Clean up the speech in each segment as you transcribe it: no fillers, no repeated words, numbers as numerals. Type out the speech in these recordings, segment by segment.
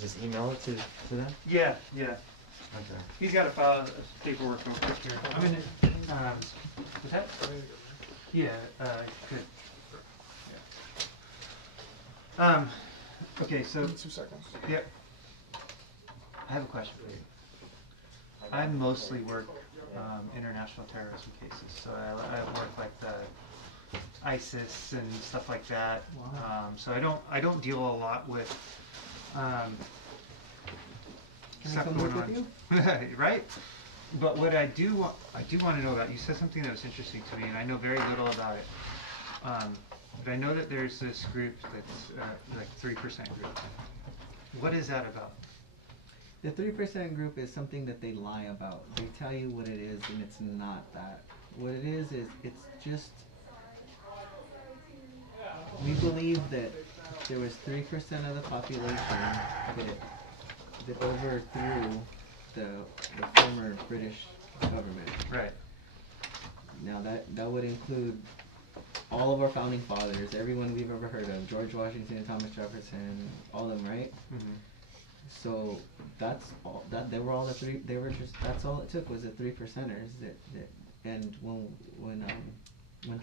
just email it to them? Yeah, yeah. Okay. He's got to file paperwork over here. I'm gonna, is that? Yeah, good. Yeah. Okay, so. 2 seconds. Yep. I have a question for you. I mostly work international terrorism cases, so I work like the ISIS and stuff like that. Wow. So I don't deal a lot with. Can I come work with you? Right? But what I do want to know about, you said something that was interesting to me, and I know very little about it. But I know that there's this group that's like 3% group. What is that about? The 3% group is something that they lie about. They tell you what it is, and it's not that. What it is it's just, we believe that there was 3% of the population that overthrew the former British government. Right. Now that would include all of our founding fathers, everyone we've ever heard of, George Washington, Thomas Jefferson, all of them, right? Mm-hmm. So that's all. They were all the three. They were just. That's all it took was the 3%ers. And when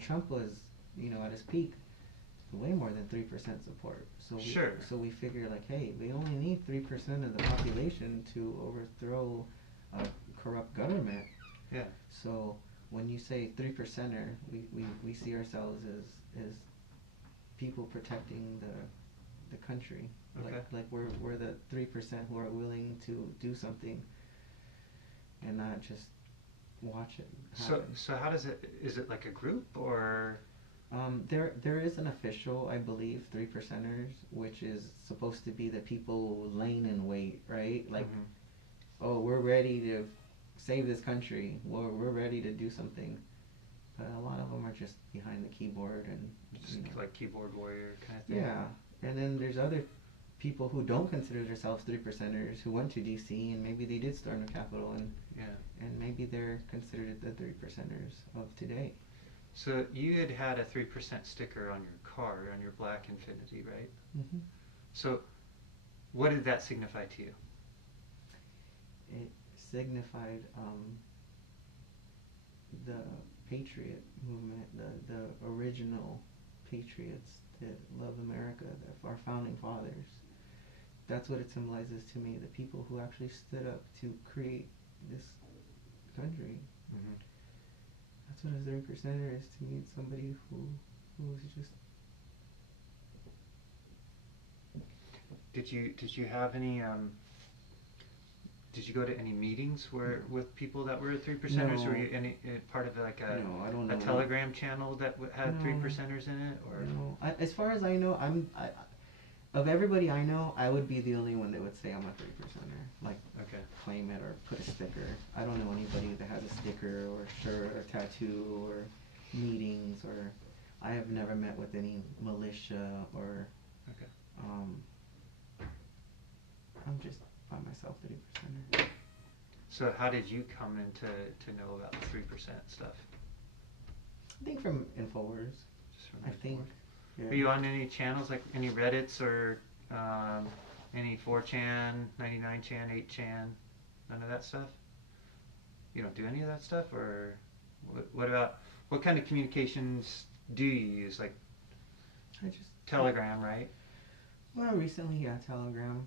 Trump was, at his peak, way more than 3% support. So we figure like, hey, we only need 3% of the population to overthrow a corrupt government. Yeah. So when you say 3%er, we see ourselves as people protecting the country. Okay. Like we're the 3% who are willing to do something and not just watch it happen. So how does it, is it like a group or? There is an official, I believe, 3%ers, which is supposed to be the people laying in wait, right? Like, oh, we're ready to save this country. We're ready to do something. But a lot of them are just behind the keyboard and just like keyboard warrior kind of thing. Yeah, and then there's other people who don't consider themselves 3%ers who went to DC and maybe they did storm the Capitol and maybe they're considered the 3%ers of today. So you had a 3% sticker on your car, on your black Infiniti, right? Mm-hmm. So what did that signify to you? It signified the patriot movement, the original patriots that love America, our founding fathers. That's what it symbolizes to me, the people who actually stood up to create this country. Mm-hmm. That's what a 3%er is to me. It's somebody who's just. Did you have any? Did you go to any meetings with people that were 3%ers? No. Were you any part of like No, I don't know. a Telegram channel that had 3%ers in it, or? No. As far as I know, of everybody I know, I would be the only one that would say I'm a 3%er. Like, claim it or put a sticker. I don't know anybody that has a sticker or shirt or tattoo or meetings, or I have never met with any militia or. I'm just by myself 3%er. So how did you come into know about the 3% stuff? I think from InfoWars. Just from I think. Yeah. Are you on any channels, like any Reddits or any 4chan, 99chan, 8chan, none of that stuff? You don't do any of that stuff, or what about, what kind of communications do you use? Like Telegram, right? Well, recently, yeah, Telegram.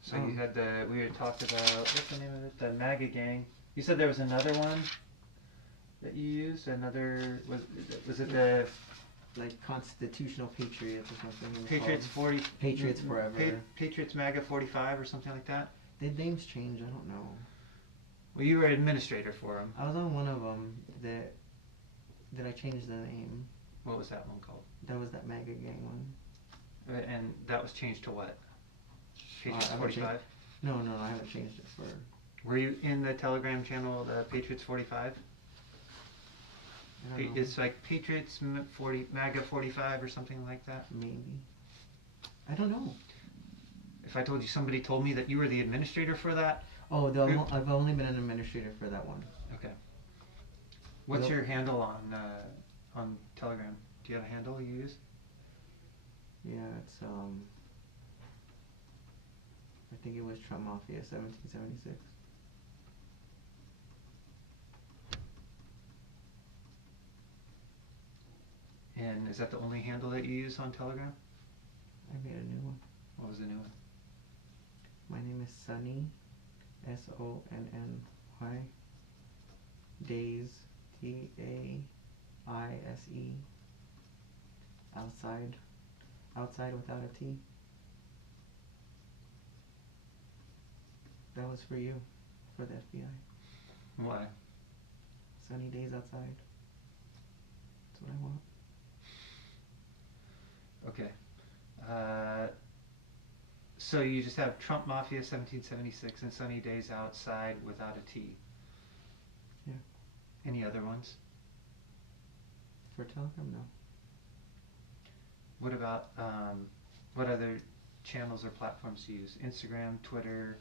So you had we had talked about, what's the name of it? The MAGA gang. You said there was another one that you used? Another, was it the... Like Constitutional Patriots or something. Patriots 40... Patriots Forever. Patriots MAGA 45 or something like that? The names change, I don't know. Well, you were an administrator for them. I was on one of them that I changed the name. What was that one called? That was that MAGA gang one. And that was changed to what? Patriots 45? No, I haven't changed it for... Were you in the Telegram channel, the Patriots 45? It's like Patriots MAGA 45 or something like that? Maybe. I don't know. If I told you somebody told me that you were the administrator for that? Oh, I've only been an administrator for that one. Okay. What's your handle on Telegram? Do you have a handle you use? Yeah, it's I think it was Trump Mafia 1776. And is that the only handle that you use on Telegram? I made a new one. What was the new one? My name is Sonny, SONNY. Days, TAISE. Outside, outside without a T. That was for you, for the FBI. Why? Sunny days outside. That's what I want. Okay. So you just have Trump Mafia 1776 and Sunny Days Outside without a T. Yeah. Any other ones? For Telegram, no. What about, what other channels or platforms do you use? Instagram, Twitter?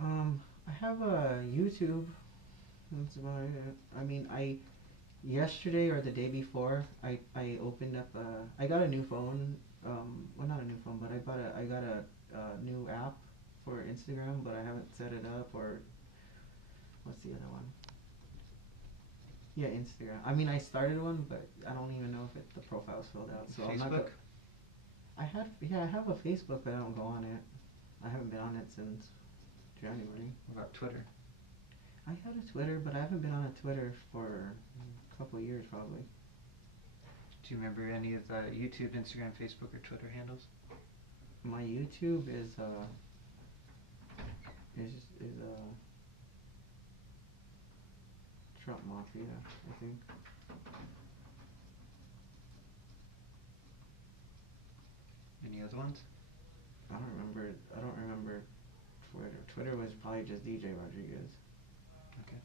I have a YouTube. That's about it. I mean, yesterday or the day before, I opened up I got a new phone. Well, not a new phone, but I got a new app for Instagram, but I haven't set it up. Or what's the other one? Yeah, Instagram. I mean, I started one, but I don't even know if the profile's filled out. So I'm not Facebook? I have a Facebook, but I don't go on it. I haven't been on it since January. What about Twitter? I had a Twitter, but I haven't been on a Twitter for a couple of years, probably. Do you remember any of the YouTube, Instagram, Facebook, or Twitter handles? My YouTube is Trump Mafia, I think. Any other ones? I don't remember Twitter. Twitter was probably just DJ Rodriguez. Okay.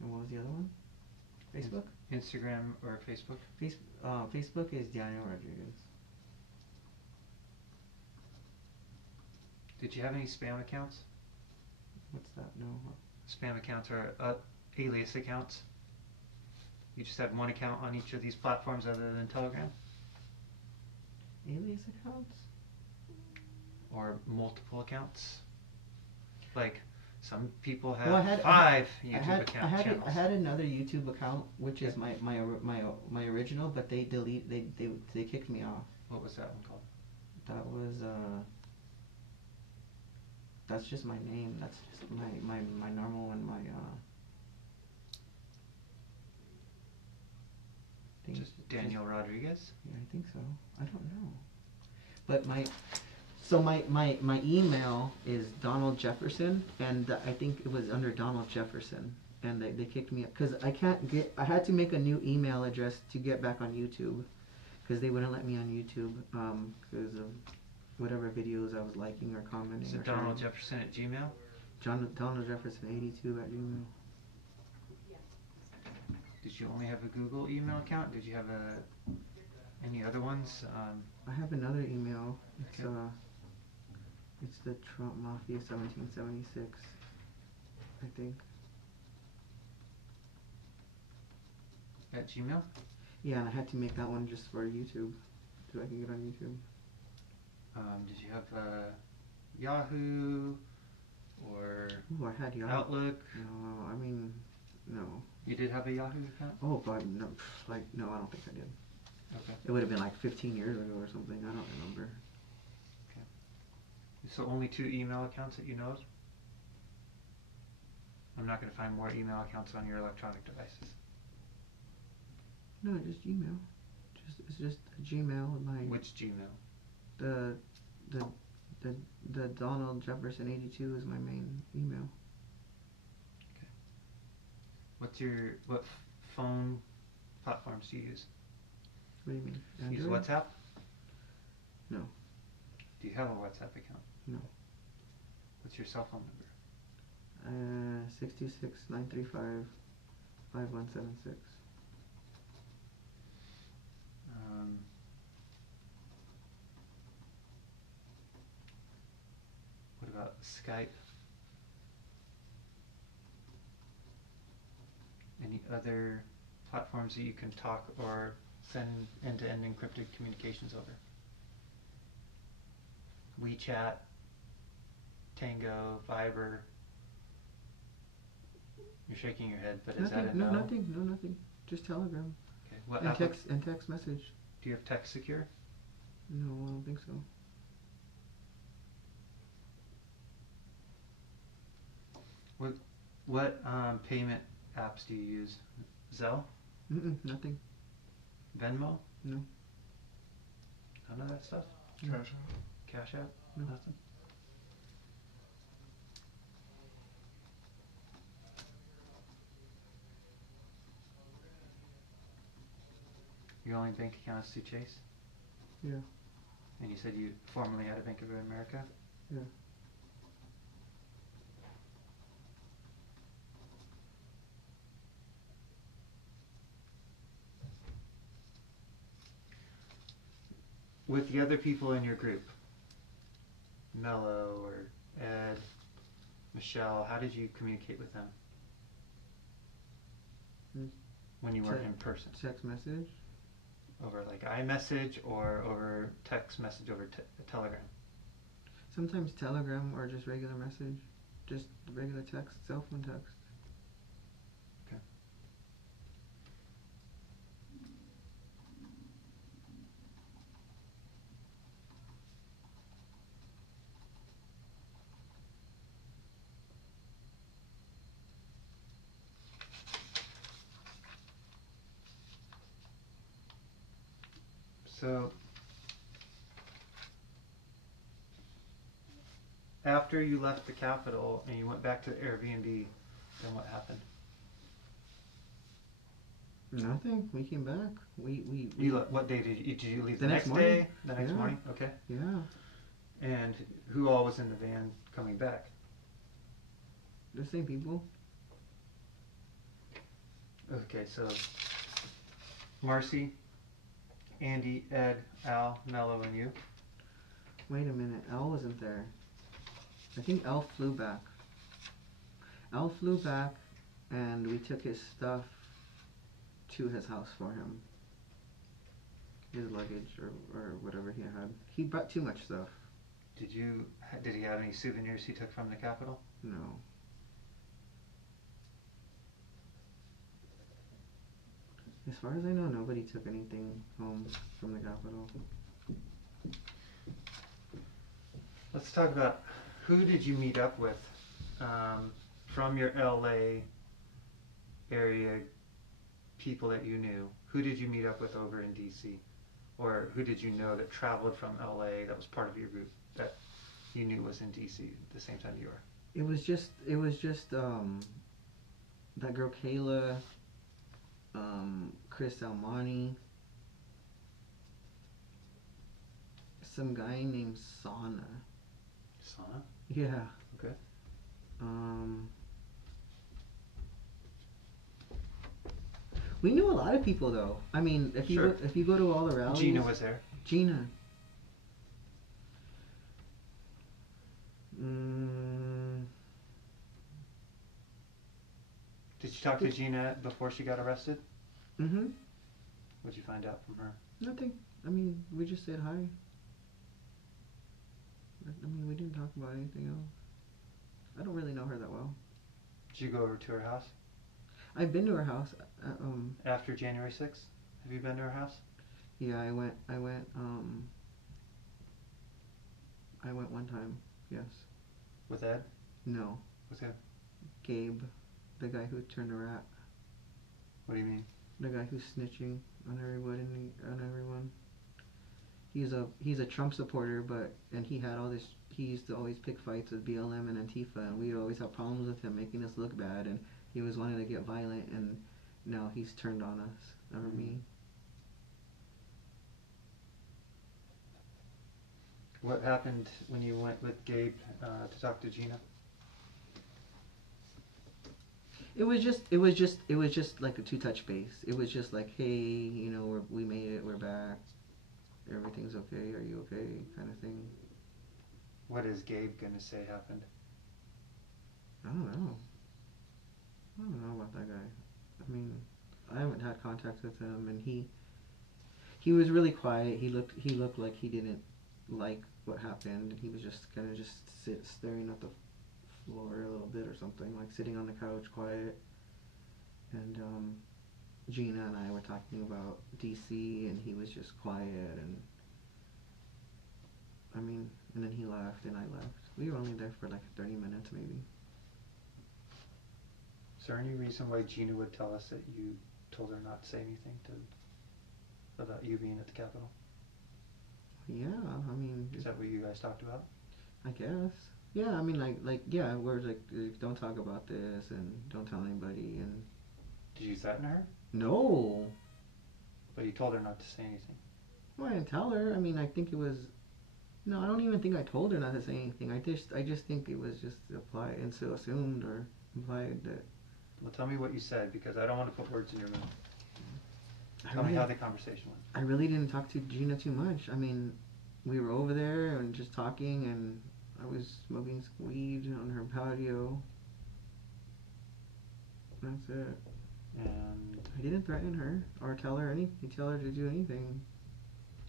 And what was the other one? Facebook? Instagram or Facebook? Facebook is Daniel Rodriguez. Did you have any spam accounts? What's that? No. Spam accounts are alias accounts. You just had one account on each of these platforms other than Telegram? Alias accounts? Or multiple accounts? Like, some people have Well, I five YouTube account channels. I had another YouTube account, which is my original, but they kicked me off. What was that one called? That was that's just my name. That's just my normal one. Just Daniel Rodriguez? Yeah, I think so. I don't know. But my email is Donald Jefferson, and I think it was under Donald Jefferson, and they kicked me up because I had to make a new email address to get back on YouTube, because they wouldn't let me on YouTube because of whatever videos I was liking or commenting. Is it or Donald sharing. Jefferson at Gmail? Donald Jefferson 82 at Gmail. Did you only have a Google email account? Did you have any other ones? I have another email. It's Okay. It's the Trump Mafia 1776, I think. At Gmail? Yeah, and I had to make that one just for YouTube, so I can get on YouTube. Did you have Yahoo or Oh, I had Yahoo. Outlook? No, I mean, no. You did have a Yahoo account? Oh, but no, no, I don't think I did. Okay. It would have been like 15 years ago or something. I don't remember. Okay. So only 2 email accounts that you know of? I'm not going to find more email accounts on your electronic devices. No, just Gmail. It's just a Gmail with my Which Gmail? the Donald Jefferson 82 is my main email. What phone platforms do you use? What do you mean? Do you use Android? WhatsApp? No. Do you have a WhatsApp account? No. What's your cell phone number? 626-935-5176. What about Skype? Any other platforms that you can talk or send end-to-end encrypted communications over? WeChat, Tango, Viber? You're shaking your head, but is that a no? Nothing. Just Telegram Okay. What and applic- text message. Do you have Text Secure? No, I don't think so. What payment apps do you use? Zelle? Nothing. Venmo? No. None of that stuff? Cash Cash App? No. Nothing? Your only bank account is through Chase? Yeah. And you said you formerly had a Bank of America? Yeah. With the other people in your group, Mello or Ed, Michelle, how did you communicate with them? When you weren't in person? Text message. Over like iMessage or over text message over Telegram? Sometimes Telegram or just regular message. Just regular text, cell phone text. Okay. So, after you left the Capitol and you went back to Airbnb, then what happened? Nothing. We came back. We What day did you leave? The The next next morning. day? The next Yeah. morning? Okay. Yeah. And who all was in the van coming back? The same people. Okay, so Marcy, Andy, Ed, Al, Mello, and you. Wait a minute. Al wasn't there. I think Al flew back. Al flew back, and we took his stuff to his house for him. His luggage or whatever he had. He brought too much stuff. Did he have any souvenirs he took from the Capitol? No. As far as I know, nobody took anything home from the Capitol. Let's talk about who did you meet up with from your LA area, people that you knew. Who did you meet up with over in DC? Or who did you know that traveled from LA that was part of your group that you knew was in DC at the same time you were? It was just that girl Kayla, Chris Almani, some guy named Sana. Sana? Yeah. Okay. We knew a lot of people though. I mean, if Sure. you go to all the rallies. Gina was there. Gina. Mm, Did you talk to Gina before she got arrested? mm-hmm. What'd you find out from her? Nothing. I mean, we just said hi. I mean, we didn't talk about anything else. I don't really know her that well. Did you go over to her house? I've been to her house. After January 6th? Have you been to her house? Yeah, I went one time. Yes. With Ed? No. With who? Gabe, the guy who turned a rat. What do you mean? The guy who's snitching on everyone. He's a Trump supporter, and he had all this. He used to always pick fights with BLM and Antifa, and we'd always have problems with him, making us look bad, and he was wanting to get violent, and now he's turned on us over me. What happened when you went with Gabe to talk to Gina? It was just like a touch base. It was just like, hey, we made it, we're back, everything's okay, are you okay, kind of thing. What is Gabe gonna say happened? I don't know about that guy. I mean, I haven't had contact with him, and he was really quiet. He looked like he didn't like what happened. He was just kind of just staring at the floor a little bit or something, like sitting on the couch, quiet. And Gina and I were talking about DC, and he was just quiet. And I mean, and then he left, and I left. We were only there for like 30 minutes, maybe. Is there any reason why Gina would tell us that you told her not to say anything to about you being at the Capitol? Yeah, I mean, Is that what you guys talked about? I guess. Yeah, I mean, yeah, we're like, don't talk about this, and don't tell anybody, and. Did you threaten her? No. But you told her not to say anything. Well, I didn't tell her. I mean, I think it was. No, I don't even think I told her not to say anything. I just think it was just applied and so assumed or implied that. Well, tell me what you said, because I don't want to put words in your mouth. I Tell me really- how the conversation went. I really didn't talk to Gina too much. I mean, we were over there and just talking, and I was smoking some weed on her patio. That's it. And I didn't threaten her or tell her to do anything.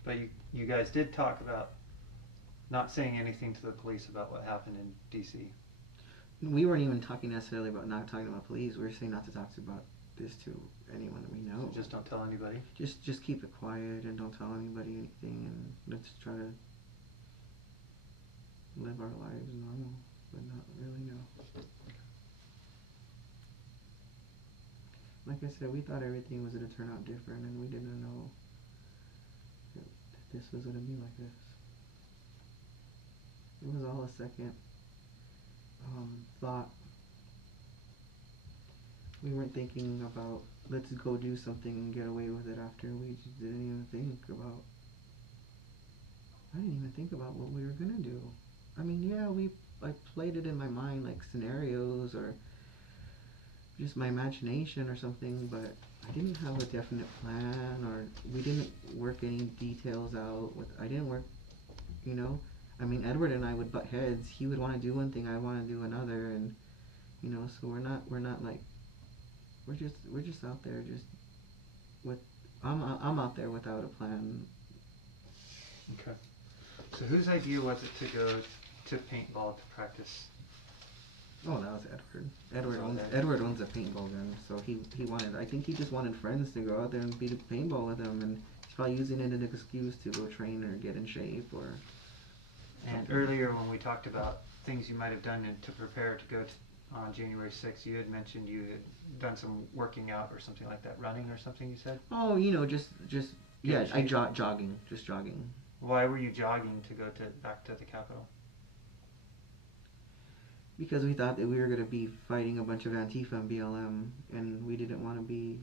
but you guys did talk about not saying anything to the police about what happened in DC. We weren't even talking necessarily about not talking about police. We were saying not to talk about this to anyone that we know. So just don't tell anybody. Just keep it quiet and don't tell anybody anything, and let's try to live our lives normal, but not really no. Like I said, we thought everything was going to turn out different, and we didn't know that this was going to be like this. It was all a second thought. We weren't thinking about, let's go do something and get away with it after. We just didn't even think about, I didn't even think about what we were going to do. I mean, yeah, I played it in my mind, like scenarios or just my imagination or something, but I didn't have a definite plan, or we didn't work any details out. I didn't work, you know. I mean, Edward and I would butt heads. He would want to do one thing, I want to do another, and you know, so we're not like, we're just out there just with. I'm out there without a plan. Okay. So whose idea was it to go to paintball to practice? Oh, that was Edward. Okay. Edward owns a paintball gun, so he wanted. I think he just wanted friends to go out there and beat a paintball with him, and he's probably using it as an excuse to go train or get in shape or. And something. earlier when we talked about things you might have done to prepare to go on January 6th, you had mentioned you had done some working out or something like that, running or something you said? Oh, you know, just yeah, in shape? jogging, just jogging. Why were you jogging to go back to the Capitol? Because we thought that we were going to be fighting a bunch of Antifa and BLM, and we didn't want to be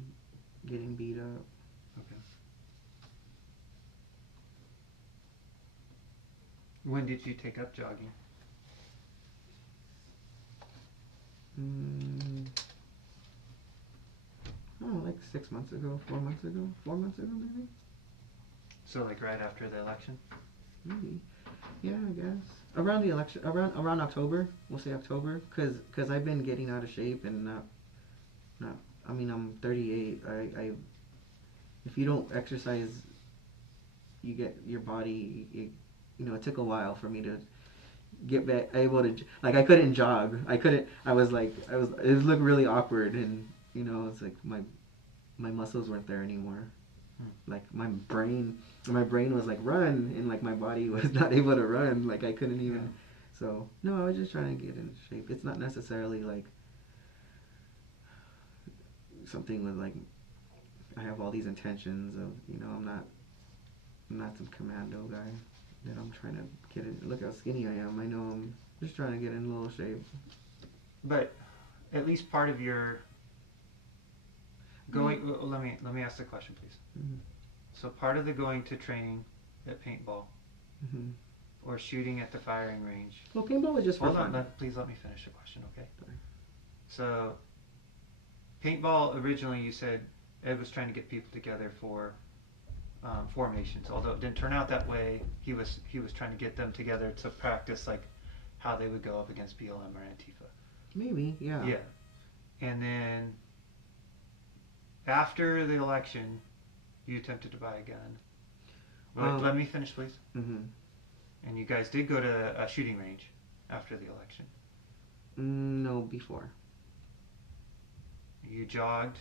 getting beat up. Okay. When did you take up jogging? Oh, like 6 months ago, 4 months ago, 4 months ago maybe? So like right after the election? Maybe. Yeah, I guess. Around the election, around October, we'll say October, cause I've been getting out of shape and not, I mean, I'm 38, if you don't exercise, you get your body, you know, it took a while for me to get back, able to, like, I couldn't jog, it was looked really awkward, and, you know, it's like, my muscles weren't there anymore. Like my brain was like run, and like my body was not able to run. Like I couldn't even. Yeah. So no, I was just trying to get in shape. It's not necessarily like something with like I have all these intentions of, you know, I'm not some commando guy that I'm trying to get in. Look how skinny I am. I know I'm just trying to get in a little shape. But at least part of your going. Let me ask the question, please. Mm-hmm. So part of the going to training at paintball Mm-hmm. or shooting at the firing range. Well, paintball was just for Hold fun. on, please let me finish the question, okay? Sorry. So paintball originally, you said Ed was trying to get people together for formations. Although it didn't turn out that way, he was trying to get them together to practice like how they would go up against BLM or Antifa. Maybe, yeah. Yeah. And then after the election, you attempted to buy a gun. Let me finish, please. Mm-hmm. And you guys did go to a shooting range after the election. No, before. You jogged